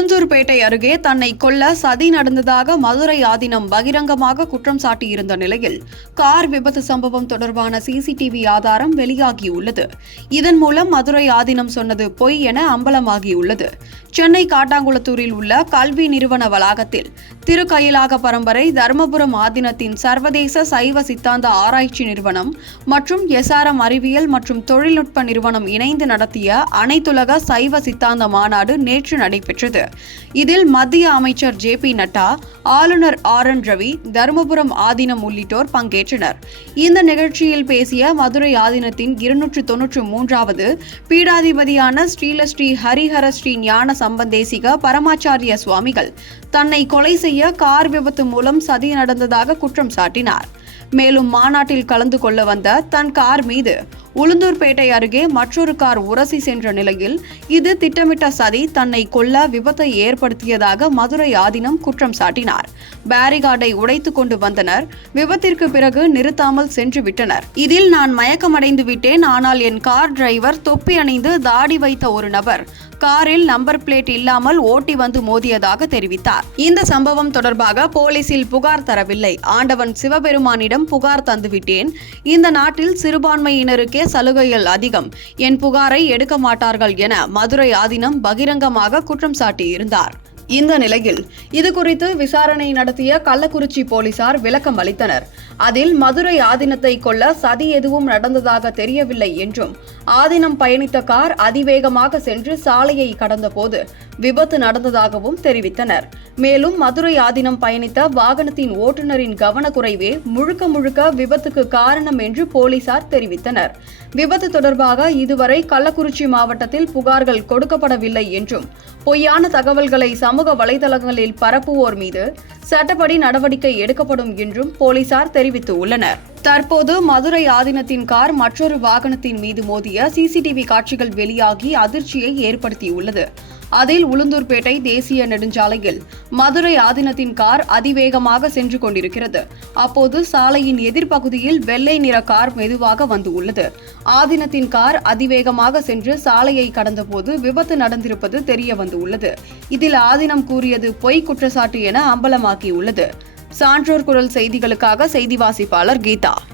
உளுந்தூர்பேட்டை அருகே தன்னை கொல்ல சதி நடந்ததாக மதுரை ஆதீனம் பகிரங்கமாக குற்றம் சாட்டியிருந்த நிலையில் கார் விபத்து சம்பவம் தொடர்பான சிசிடிவி ஆதாரம் வெளியாகியுள்ளது. இதன் மூலம் மதுரை ஆதீனம் சொன்னது பொய் என அம்பலமாகியுள்ளது. சென்னை காட்டாங்குளத்தூரில் உள்ள கல்வி நிறுவன வளாகத்தில் திருக்கயிலாக பரம்பரை தர்மபுரம் ஆதீனத்தின் சர்வதேச சைவ சித்தாந்த ஆராய்ச்சி நிறுவனம் மற்றும் எஸ்ஆர்எம் அறிவியல் மற்றும் தொழில்நுட்ப நிறுவனம் இணைந்து நடத்திய அனைத்துலக சைவ சித்தாந்த மாநாடு நேற்று நடைபெற்றது. இதில் மத்திய அமைச்சர் ஜே.பி. நட்டா, ஆளுநர் ஆர்.என். ரவி, தர்மபுரம் ஆதீனம் உள்ளிட்டோர் பங்கேற்றனர். இந்த நிகழ்ச்சியில் பேசிய மதுரை ஆதீனத்தின் 293வது பீடாதிபதியான ஸ்ரீ ஹரிஹர ஸ்ரீ ஞான சம்பந்தேசிக பரமாச்சாரிய சுவாமிகள் தன்னை கொலை செய்ய கார் விபத்து மூலம் சதி நடந்ததாக குற்றம் சாட்டினார். மேலும் மாநாட்டில் கலந்து கொள்ள வந்த தன் கார் மீது உளுந்தூர்பேட்டை அருகே மற்றொரு கார் உரசி சென்ற நிலையில் இது திட்டமிட்ட சதி, தன்னை கொல்ல விபத்தை ஏற்படுத்தியதாக மதுரை ஆதீனம் குற்றம் சாட்டினார். பேரிகார்டை உடைத்துக் கொண்டு வந்தனர். விபத்திற்கு பிறகு நிறுத்தாமல் சென்று விட்டனர். இதில் நான் மயக்கமடைந்து விட்டேன். ஆனால் என் கார் டிரைவர் தொப்பி அணிந்து தாடி வைத்த ஒரு நபர் காரில் நம்பர் பிளேட் இல்லாமல் ஓட்டி வந்து மோதியதாக தெரிவித்தார். இந்த சம்பவம் தொடர்பாக போலீசில் புகார் தரவில்லை. ஆண்டவன் சிவபெருமானிடம் புகார் தந்துவிட்டேன். இந்த நாட்டில் சிறுபான்மையினருக்கே சலுகைகள் அதிகம். என் புகாரை எடுக்க மாட்டார்கள் என மதுரை ஆதீனம் பகிரங்கமாக குற்றம் சாட்டியிருந்தார். இந்த நிலையில் இதுகுறித்து விசாரணை நடத்திய கள்ளக்குறிச்சி போலீசார் விளக்கம் அளித்தனர். அதில் மதுரை ஆதீனத்தை கொல்ல சதி எதுவும் நடந்ததாக தெரியவில்லை என்றும், ஆதீனம் பயணித்த கார் அதிவேகமாக சென்று சாலையை கடந்தபோது விபத்து நடந்ததாகவும் தெரிவித்தனர். மேலும் மதுரை ஆதீனம் பயணித்த வாகனத்தின் ஓட்டுநரின் கவனக்குறைவே முழுக்க விபத்துக்கு காரணம் என்று போலீசார் தெரிவித்தனர். விபத்து தொடர்பாக இதுவரை கள்ளக்குறிச்சி மாவட்டத்தில் புகார்கள் கொடுக்கப்படவில்லை என்றும், பொய்யான தகவல்களை சமூக வலைதளங்களில் பரப்புவோர் மீது சட்டப்படி நடவடிக்கை எடுக்கப்படும் என்றும் போலீசார் தெரிவித்துள்ளனர். தற்போது மதுரை ஆதீனத்தின் கார் மற்றொரு வாகனத்தின் மீது மோதிய சிசிடிவி காட்சிகள் வெளியாகி அதிர்ச்சியை ஏற்படுத்தியுள்ளது. அதில் உளுந்தூர்பேட்டை தேசிய நெடுஞ்சாலையில் மதுரை ஆதீனத்தின் கார் அதிவேகமாக சென்று கொண்டிருக்கிறது. அப்போது சாலையின் எதிர்ப்பகுதியில் வெள்ளை நிற கார் மெதுவாக வந்து உள்ளது. ஆதீனத்தின் கார் அதிவேகமாக சென்று சாலையை கடந்தபோது விபத்து நடந்திருப்பது தெரிய வந்துள்ளது. இதில் ஆதீனம் கூறியது பொய் குற்றச்சாட்டு என அம்பலமாக்கியுள்ளது. சான்றோர் குரல் செய்திகளுக்காக செய்தி வாசிப்பாளர் கீதா.